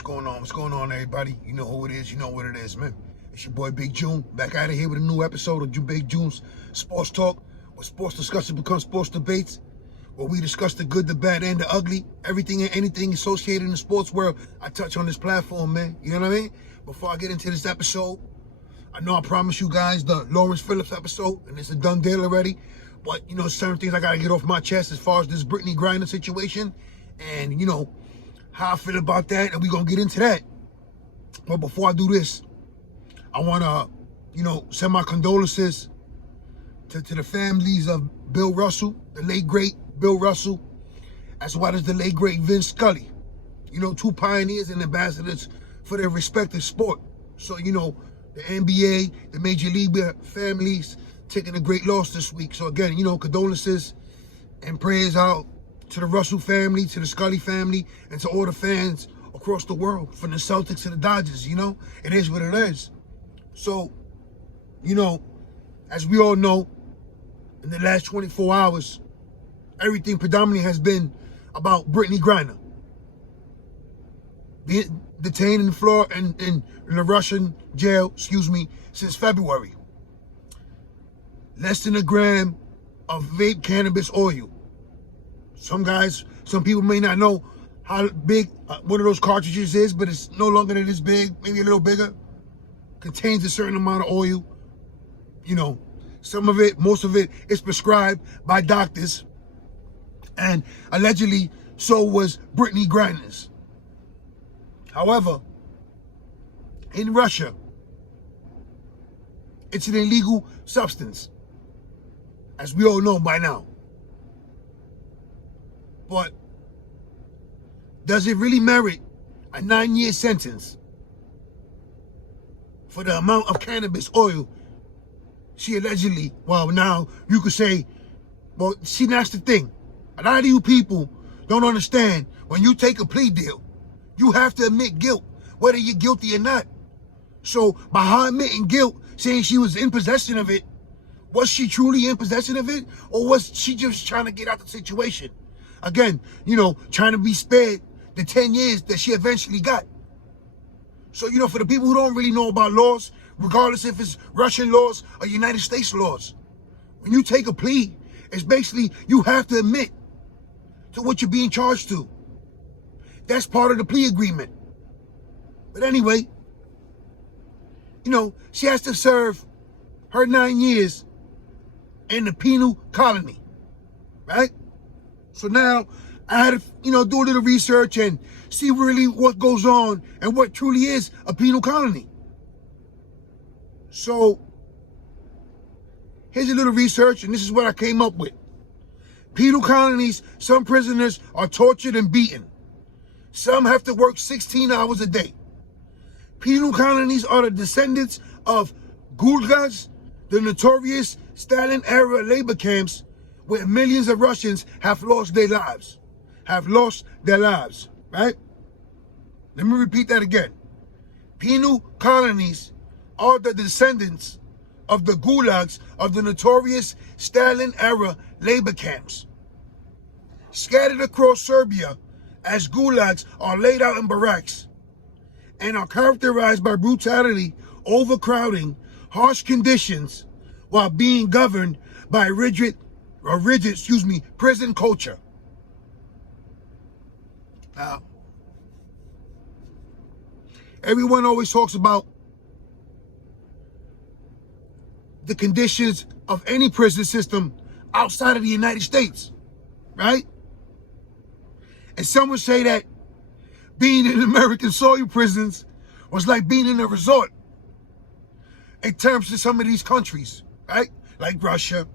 What's going on? What's going on, everybody? You know who it is. You know what it is, man. It's your boy, Big June, back out of here with a new episode of Big June's Sports Talk, where sports discussion becomes sports debates, where we discuss the good, the bad, and the ugly. Everything and anything associated in the sports world, I touch on this platform, man. You know what I mean? Before I get into this episode, I know I promised you guys the Lawrence Phillips episode, and it's a done deal already. But, you know, certain things I got to get off my chest as far as this Brittney Griner situation. And, you know, how I feel about that, and we're going to get into that. But before I do this, I want to, you know, send my condolences to the families of Bill Russell, the late, great Bill Russell, as well as the late, great Vince Scully. You know, two pioneers and ambassadors for their respective sport. So, you know, the NBA, the Major League families taking a great loss this week. So, again, you know, condolences and prayers out to the Russell family, to the Scully family, and to all the fans across the world, from the Celtics to the Dodgers, you know? It is what it is. So, you know, as we all know, in the last 24 hours, everything predominantly has been about Brittney Griner being detained in Florida in the Russian jail, since February. Less than a gram of vape cannabis oil. Some people may not know how big one of those cartridges is, but it's no longer than this big, maybe a little bigger. Contains a certain amount of oil. You know, some of it, most of it is prescribed by doctors. And allegedly, so was Brittney Griner's. However, in Russia, it's an illegal substance, as we all know by now. But does it really merit a 9-year sentence for the amount of cannabis oil she allegedly, well, now you could say, well, see, that's the thing. A lot of you people don't understand, when you take a plea deal, you have to admit guilt, whether you're guilty or not. So by her admitting guilt, saying she was in possession of it, was she truly in possession of it? Or was she just trying to get out the situation? Again, you know, trying to be spared the 10 years that she eventually got. So, you know, for the people who don't really know about laws, regardless if it's Russian laws or United States laws, when you take a plea, it's basically you have to admit to what you're being charged to. That's part of the plea agreement. But anyway, you know, she has to serve her 9 years in the penal colony, right? So now I had to, you know, do a little research and see really what goes on and what truly is a penal colony. So here's a little research, and this is what I came up with. Penal colonies, some prisoners are tortured and beaten. Some have to work 16 hours a day. Penal colonies are the descendants of gulags, the notorious Stalin-era labor camps where millions of Russians have lost their lives. Right? Let me repeat that again. Penal colonies are the descendants of the gulags of the notorious Stalin-era labor camps. Scattered across Serbia, as gulags are laid out in barracks and are characterized by brutality, overcrowding, harsh conditions, while being governed by rigid prison culture. Now, everyone always talks about the conditions of any prison system outside of the United States, right? And some would say that being in American soil prisons was like being in a resort in terms of some of these countries, right? Like Russia,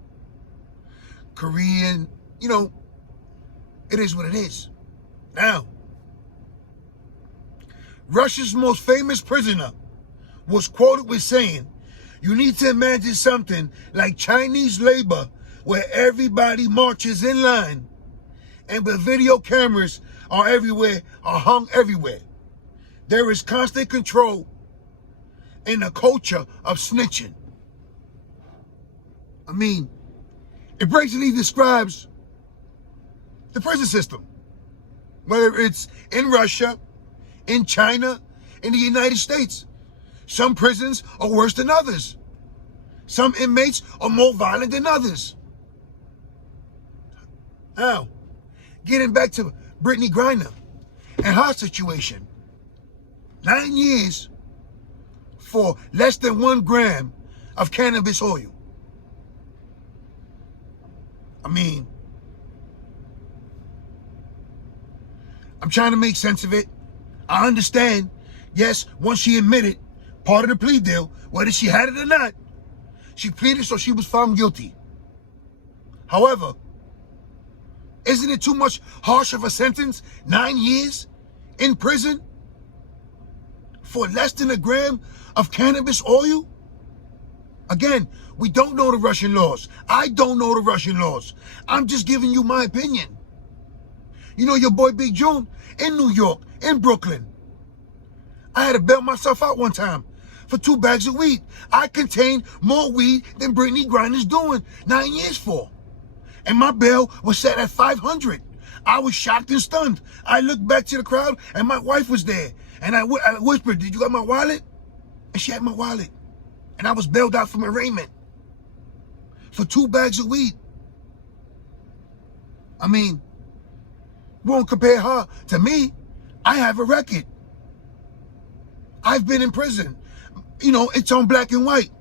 Korean, you know, it is what it is. Now, Russia's most famous prisoner was quoted with saying, "You need to imagine something like Chinese labor where everybody marches in line and the video cameras are hung everywhere. There is constant control and a culture of snitching." I mean, it basically describes the prison system, whether it's in Russia, in China, in the United States. Some prisons are worse than others. Some inmates are more violent than others. Now, getting back to Brittney Griner and her situation. 9 years for less than 1 gram of cannabis oil. I mean, I'm trying to make sense of it. I understand. Yes, once she admitted part of the plea deal, whether she had it or not, she pleaded so she was found guilty. However, isn't it too much harsh of a sentence? 9 years in prison for less than 1 gram of cannabis oil? Again, we don't know the Russian laws. I don't know the Russian laws. I'm just giving you my opinion. You know your boy Big June in New York, in Brooklyn. I had to bail myself out one time for 2 bags of weed. I contained more weed than Brittney Griner's doing 9 years for. And my bail was set at $500. I was shocked and stunned. I looked back to the crowd and my wife was there. And I whispered, "Did you got my wallet?" And she had my wallet. And I was bailed out from arraignment for 2 bags of weed. I mean, won't compare her to me. I have a record. I've been in prison. You know, it's on black and white.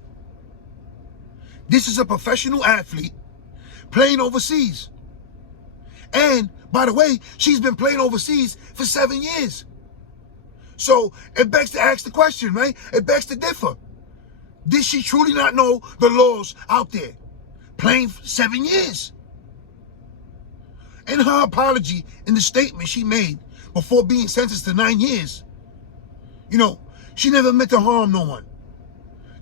This is a professional athlete playing overseas. And, by the way, she's been playing overseas for 7 years. So, it begs to ask the question, right? It begs to differ. Did she truly not know the laws out there? Playing for 7 years. In her apology, in the statement she made before being sentenced to 9 years, you know, she never meant to harm no one.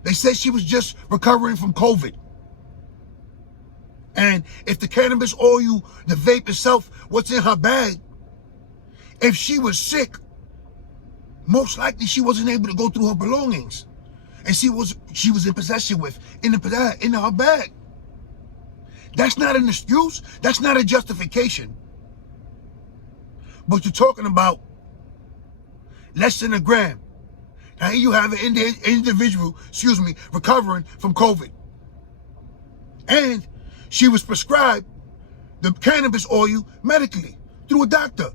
They said she was just recovering from COVID. And if the cannabis oil, the vape itself, what's in her bag, if she was sick, most likely she wasn't able to go through her belongings. And she was in possession with, in her bag. That's not an excuse. That's not a justification. But you're talking about less than 1 gram. Now here you have an individual, recovering from COVID. And she was prescribed the cannabis oil medically through a doctor.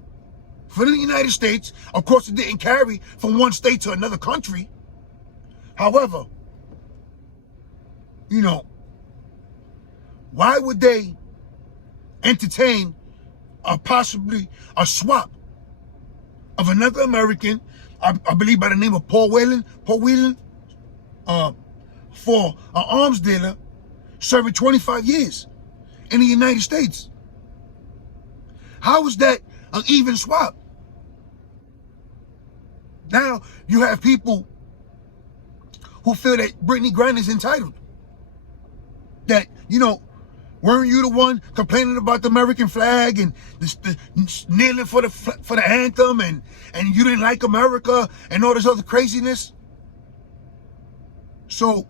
For the United States, of course, it didn't carry from one state to another country. However, you know, why would they entertain possibly a swap of another American, I believe by the name of Paul Whelan, for an arms dealer serving 25 years in the United States? How is that an even swap? Now you have people who feel that Brittney Griner is entitled. That, you know, weren't you the one complaining about the American flag and the kneeling for the anthem and you didn't like America and all this other craziness? So,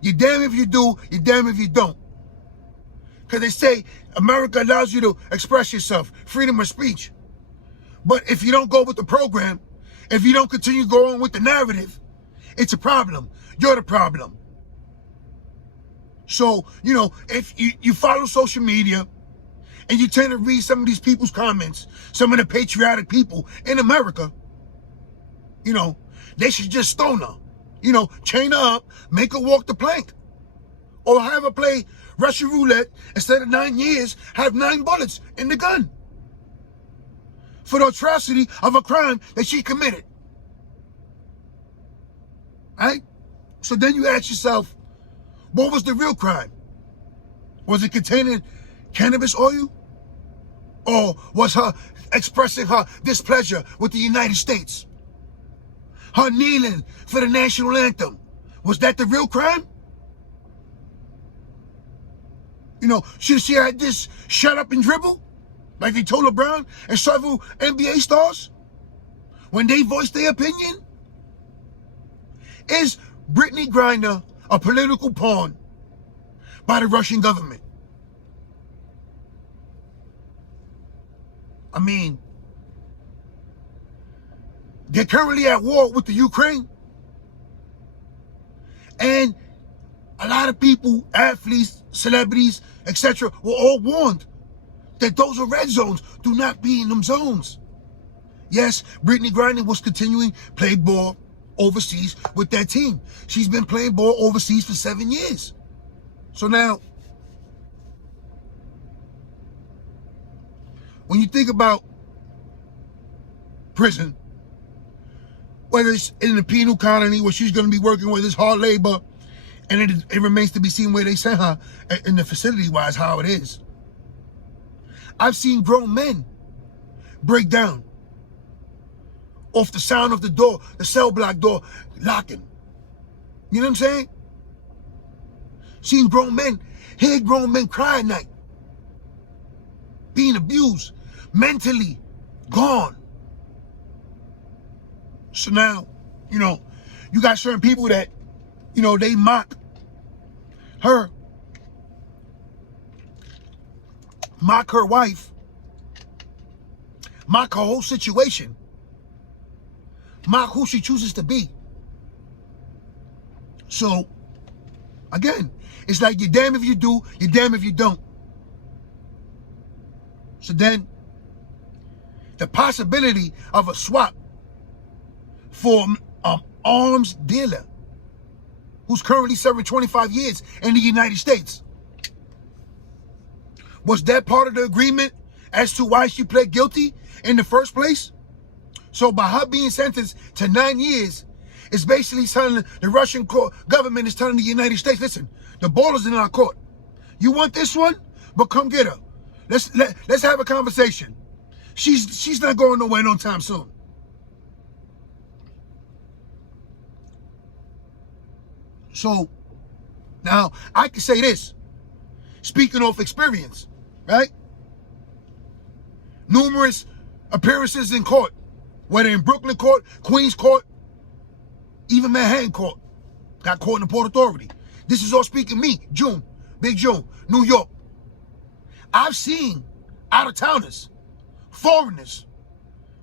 you're damn if you do, you're damn if you don't. Because they say America allows you to express yourself, freedom of speech. But if you don't go with the program, if you don't continue going with the narrative, it's a problem. You're the problem. So, you know, if you follow social media and you tend to read some of these people's comments, some of the patriotic people in America, you know, they should just stone her. You know, chain her up, make her walk the plank. Or have her play Russian roulette, instead of 9 years, have 9 bullets in the gun. For the atrocity of a crime that she committed. Right? So then you ask yourself, what was the real crime? Was it containing cannabis oil? Or was her expressing her displeasure with the United States? Her kneeling for the national anthem. Was that the real crime? You know, should she had this shut up and dribble? Like they told LeBron and several NBA stars? When they voiced their opinion? Is Brittney Griner a political pawn by the Russian government? I mean, They're currently at war with the Ukraine. And a lot of people, athletes, celebrities, etc., were all warned that those are red zones. Do not be in them zones. Yes, Brittney Griner was continuing play ball overseas with that team. She's been playing ball overseas for 7 years. So now, when you think about prison, whether it's in the penal colony where she's going to be working with this hard labor, and it remains to be seen where they send her in the facility-wise, how it is. I've seen grown men break down off the sound of the door, the cell block door locking. You know what I'm saying? Seen grown men, heard grown men cry at night, being abused, mentally gone. So now, you know, you got certain people that, you know, they mock her, mock her wife, mock her whole situation, mock who she chooses to be. So, again, it's like you're damned if you do, you're damned if you don't. So then, the possibility of a swap for arms dealer who's currently serving 25 years in the United States. Was that part of the agreement as to why she pled guilty in the first place? So by her being sentenced to 9 years, it's basically telling the Russian government is telling the United States, listen, the ball is in our court. You want this one? But come get her. Let's have a conversation. She's not going nowhere no time soon. So now I can say this, speaking of experience, right? Numerous appearances in court, whether in Brooklyn court, Queens court, even Manhattan court, got caught in the Port Authority. This is all speaking me, June, Big June, New York. I've seen out-of-towners, foreigners,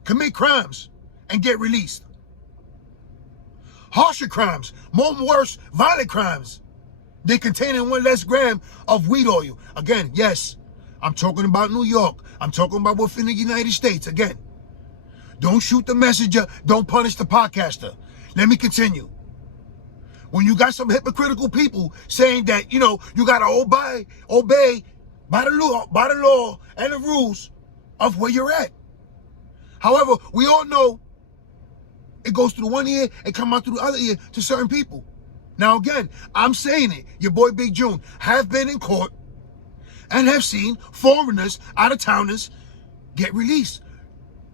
commit crimes and get released. Harsher crimes, more worse, violent crimes, they containing 1 less gram of weed oil. Again, yes, I'm talking about New York. I'm talking about within the United States. Again, don't shoot the messenger. Don't punish the podcaster. Let me continue. When you got some hypocritical people saying that, you know, you got to obey by the law and the rules of where you're at. However, we all know it goes through one ear and come out through the other ear to certain people. Now again, I'm saying it, your boy Big June, have been in court and have seen foreigners, out-of-towners, get released.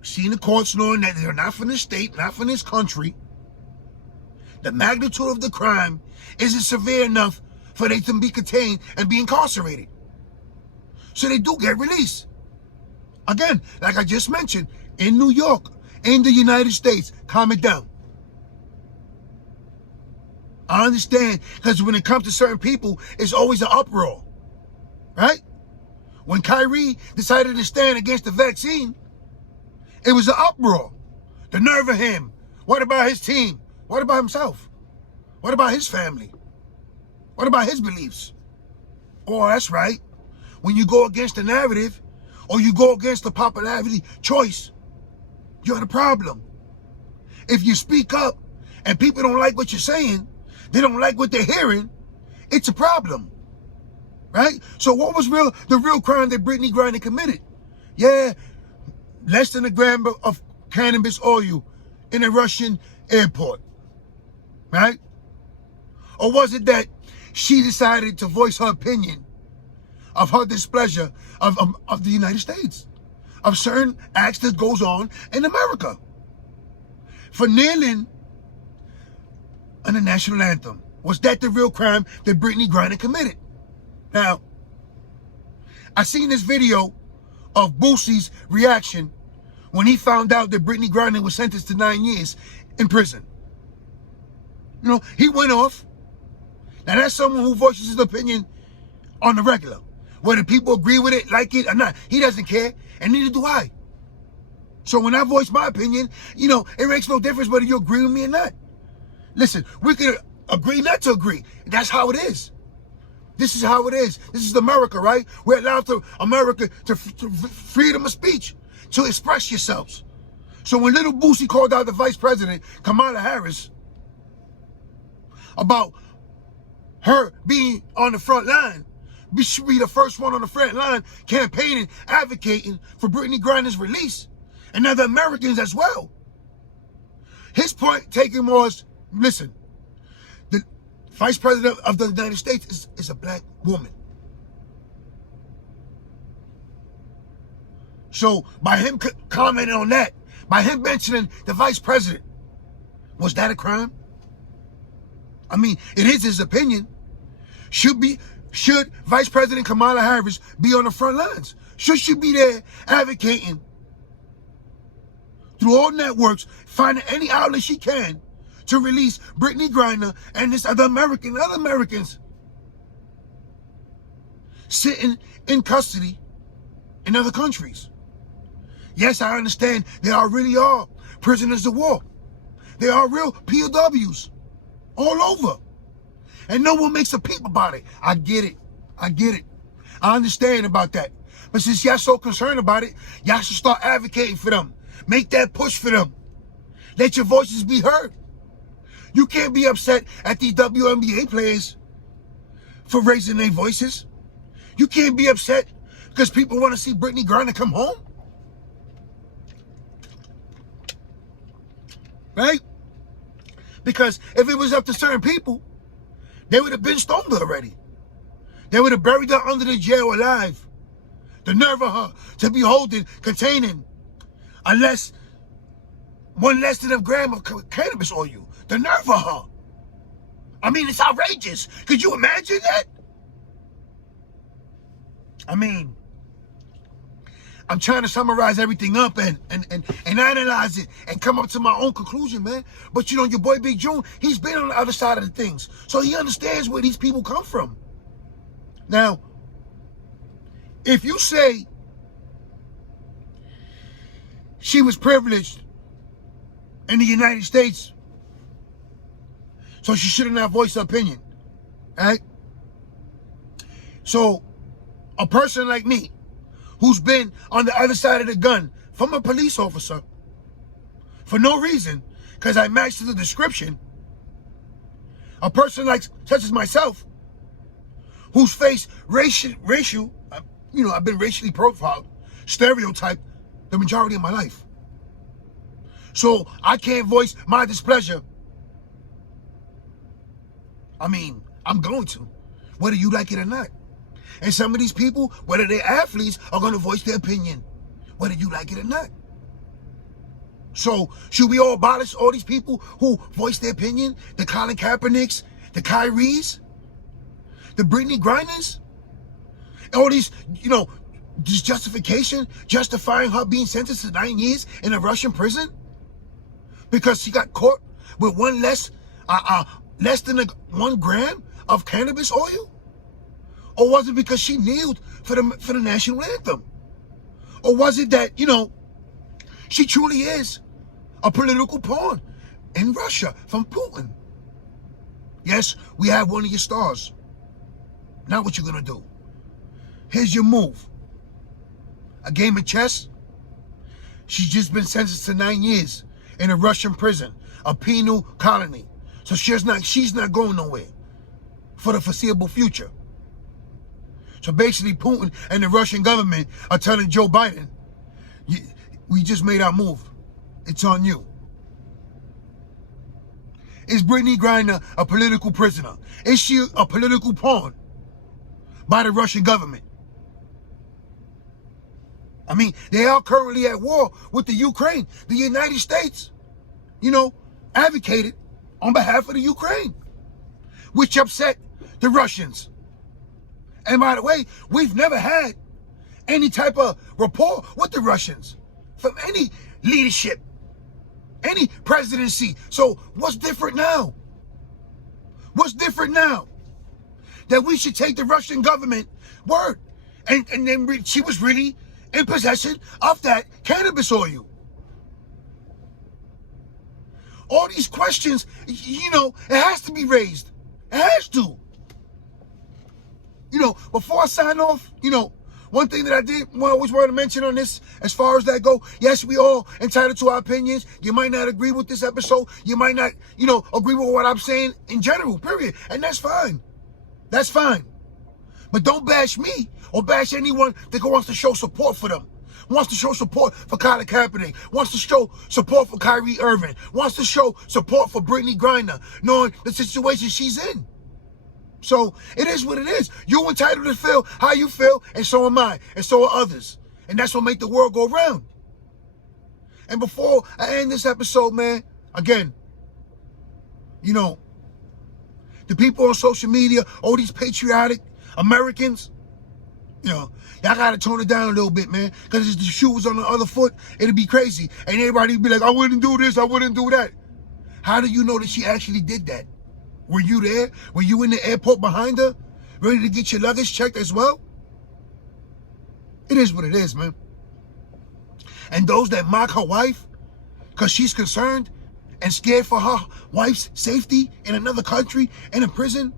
Seen the courts knowing that they're not from this state, not from this country. The magnitude of the crime isn't severe enough for them to be contained and be incarcerated. So they do get released. Again, like I just mentioned, in New York, in the United States, calm it down. I understand, because when it comes to certain people, it's always an uproar, right? When Kyrie decided to stand against the vaccine, it was an uproar. The nerve of him. What about his team? What about himself? What about his family? What about his beliefs? Oh, that's right. When you go against the narrative, or you go against the popularity choice, you're the problem. If you speak up and people don't like what you're saying, they don't like what they're hearing, it's a problem, right? So what was the real crime that Brittney Griner committed? Yeah, less than a gram of cannabis oil in a Russian airport, right? Or was it that she decided to voice her opinion of her displeasure of the United States, of certain acts that goes on in America, for kneeling on the national anthem? Was that the real crime that Brittney Griner committed? Now, I seen this video of Boosie's reaction when he found out that Brittney Griner was sentenced to 9 years in prison. You know, he went off. Now that's someone who voices his opinion on the regular. Whether people agree with it, like it or not, he doesn't care, and neither do I. So when I voice my opinion, it makes no difference whether you agree with me or not. Listen, we can agree not to agree. That's how it is. This is how it is. This is America, right? We're allowed to America to freedom of speech, to express yourselves. So when little Boosie called out the Vice President, Kamala Harris, about her being on the front line, we should be the first one on the front line campaigning, advocating for Brittney Griner's release and other Americans as well. His point taken was, listen, the Vice President of the United States is a black woman. So by him commenting on that, by him mentioning the Vice President, was that a crime? I mean, it is his opinion. Should Vice President Kamala Harris be on the front lines? Should she be there advocating through all networks, finding any outlet she can to release Brittney Griner and this other Americans sitting in custody in other countries? Yes, I understand there really are prisoners of war. There are real POWs all over. And no one makes a peep about it. I get it. I understand about that. But since y'all so concerned about it, y'all should start advocating for them. Make that push for them. Let your voices be heard. You can't be upset at these WNBA players for raising their voices. You can't be upset because people want to see Brittney Griner come home. Right? Because if it was up to certain people, they would have been stoned already. They would have buried her under the jail alive. The nerve of her to be holding, containing, one less than a gram of cannabis oil. The nerve of her. I mean, it's outrageous. Could you imagine that? I mean, I'm trying to summarize everything up and analyze it and come up to my own conclusion, man. But your boy Big June, he's been on the other side of the things. So he understands where these people come from. Now, if you say she was privileged in the United States, so she should not voice her opinion, right? So a person like me, who's been on the other side of the gun from a police officer for no reason, because I matched the description, a person such as myself, who's faced racial, I've been racially profiled, stereotyped the majority of my life. So I can't voice my displeasure. I mean, I'm going to, whether you like it or not. And some of these people, whether they're athletes, are going to voice their opinion, whether you like it or not. So should we all abolish all these people who voice their opinion? The Colin Kaepernicks, the Kyries, the Brittney Griners? All these, this justification, justifying her being sentenced to 9 years in a Russian prison? Because she got caught with less than 1 gram of cannabis oil? Or was it because she kneeled for the national anthem? Or was it that, she truly is a political pawn in Russia from Putin? Yes, we have one of your stars. Now what you gonna do? Here's your move. A game of chess? She's just been sentenced to 9 years in a Russian prison, a penal colony. So she's not going nowhere for the foreseeable future. So basically Putin and the Russian government are telling Joe Biden, we just made our move. It's on you. Is Brittney Griner a political prisoner? Is she a political pawn by the Russian government? I mean, they are currently at war with the Ukraine. The United States, advocated on behalf of the Ukraine, which upset the Russians. And by the way, we've never had any type of rapport with the Russians from any leadership, any presidency. So what's different now? What's different now? That we should take the Russian government word. And then she was really in possession of that cannabis oil. all these questions, you know, it has to be raised. It has to. You know, before I sign off, you know, one thing that I always wanted to mention on this, as far as that go, yes, we all entitled to our opinions. You might not agree with this episode. You might not, you know, agree with what I'm saying in general, period. And that's fine. That's fine. But don't bash me or bash anyone that wants to show support for them. Wants to show support for Colin Kaepernick. Wants to show support for Kyrie Irving. Wants to show support for Brittney Griner, knowing the situation she's in. So it is what it is. You're entitled to feel how you feel, and so am I, and so are others. And that's what makes the world go round. And before I end this episode, man, again, you know, the people on social media, all these patriotic Americans, you know, y'all gotta tone it down a little bit, man. Because if the shoe was on the other foot, it'd be crazy. And everybody would be like, I wouldn't do this, I wouldn't do that. How do you know that she actually did that? Were you there? Were you in the airport behind her? Ready to get your luggage checked as well? It is what it is, man. And those that mock her wife because she's concerned and scared for her wife's safety in another country and in prison,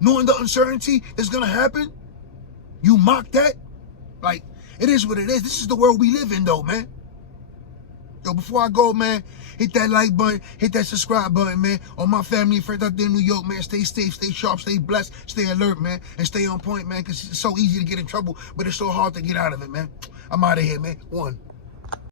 knowing the uncertainty that's going to happen, you mock that? Like, it is what it is. This is the world we live in, though, man. Yo, before I go, man, hit that like button, hit that subscribe button, man. All my family and friends out there in New York, man, stay safe, stay sharp, stay blessed, stay alert, man, and stay on point, man, because it's so easy to get in trouble, but it's so hard to get out of it, man. I'm out of here, man. One.